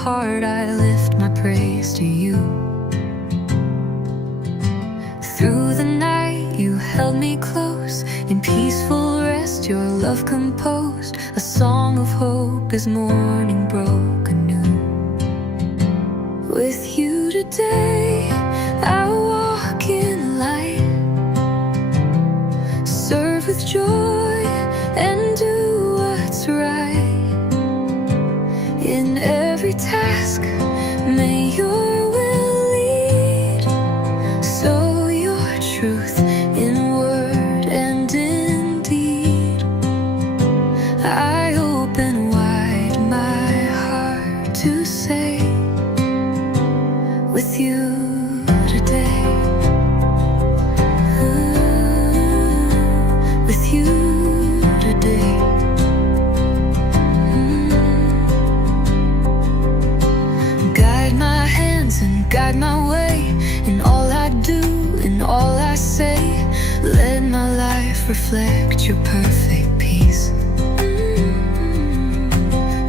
heart I lift my praise to you. Through the night you held me close, in peaceful rest your love composed a song of hope as morning broke anew. With you today I walk in light, serve with joy and do what's right. In every task may your will lead, so your truth in word and in deed. I open wide my heart to say, with you today, with you today. Guide my hands and guide my way, in all I do, in all I say. Let my life reflect your perfect peace.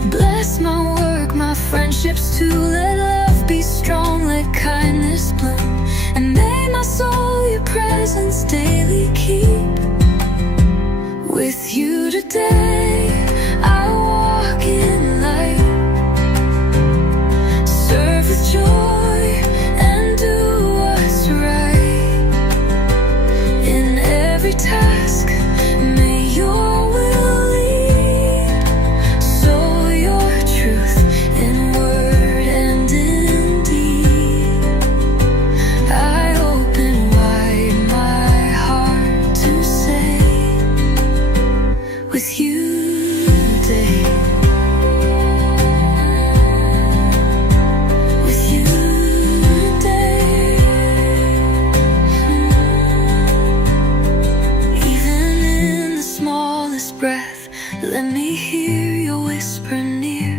Bless my work, my friendships too. Let love be strong, let kindness bloom, and may my soul your presence daily keep. With you today I walk in light, serve with joy and do what's right. In every task may your will lead, so your truth in word and in deed. I open wide my heart to say, with you today, with you today. Even in the smallest breath, let me hear your whisper near.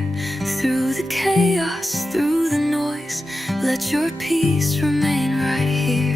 Through the chaos, through the noise, let your peace remain right here.